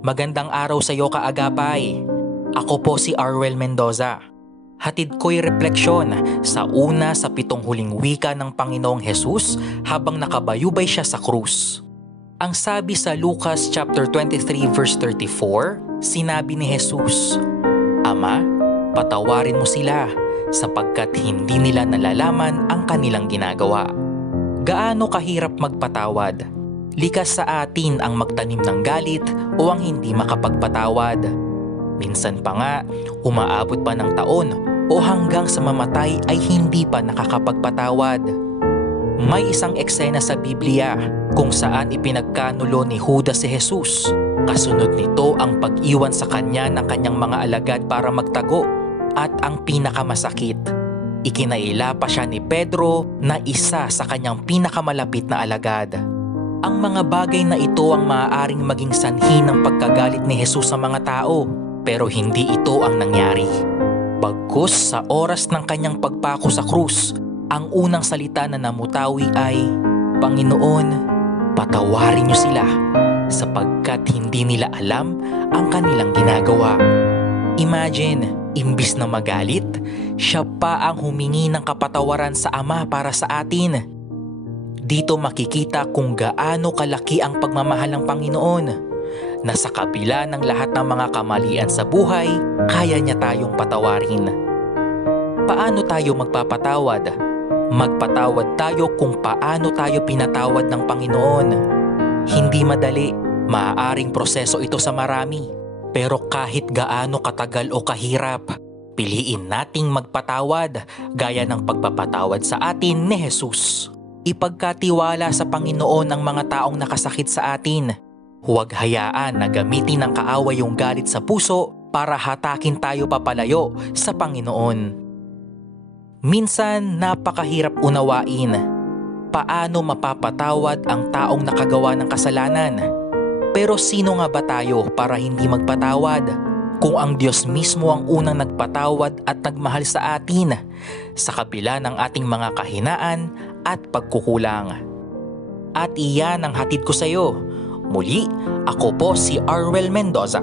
Magandang araw sa iyo kaagapay. Ako po si Arwel Mendoza. Hatid ko'y refleksyon sa una sa 7 huling wika ng Panginoong Hesus habang nakabayubay siya sa krus. Ang sabi sa Lucas chapter 23 verse 34, sinabi ni Jesus, "Ama, patawarin mo sila sapagkat hindi nila nalalaman ang kanilang ginagawa." Gaano kahirap magpatawad? Likas sa atin ang magtanim ng galit o ang hindi makapagpatawad. Minsan pa nga, umaabot pa ng taon o hanggang sa mamatay ay hindi pa nakakapagpatawad. May isang eksena sa Biblia kung saan ipinagkanulo ni Judas si Jesus. Kasunod nito ang pag-iwan sa kanya ng kanyang mga alagad para magtago. At ang pinakamasakit, ikinaila pa siya ni Pedro na isa sa kanyang pinakamalapit na alagad. Ang mga bagay na ito ang maaaring maging sanhi ng pagkagalit ni Jesus sa mga tao, pero hindi ito ang nangyari. Bagkus sa oras ng kanyang pagpako sa krus, ang unang salita na namutawi ay, "Panginoon, patawarin niyo sila sapagkat hindi nila alam ang kanilang ginagawa." Imagine, imbis na magalit, siya pa ang humingi ng kapatawaran sa Ama para sa atin. Dito makikita kung gaano kalaki ang pagmamahal ng Panginoon, na sa kabila ng lahat ng mga kamalian sa buhay, kaya niya tayong patawarin. Paano tayo magpapatawad? Magpatawad tayo kung paano tayo pinatawad ng Panginoon. Hindi madali, maaaring proseso ito sa marami. Pero kahit gaano katagal o kahirap, piliin nating magpatawad gaya ng pagpapatawad sa atin ni Jesus. Ipagkatiwala sa Panginoon ang mga taong nakasakit sa atin. Huwag hayaan na gamitin ng kaaway yung galit sa puso para hatakin tayo papalayo sa Panginoon. Minsan napakahirap unawain. Paano mapapatawad ang taong nakagawa ng kasalanan? Pero sino nga ba tayo para hindi magpatawad? Kung ang Diyos mismo ang unang nagpatawad at nagmahal sa atin, sa kabila ng ating mga kahinaan at pagkukulang. At iyan ang hatid ko sa iyo. Muli, ako po si Arwel Mendoza.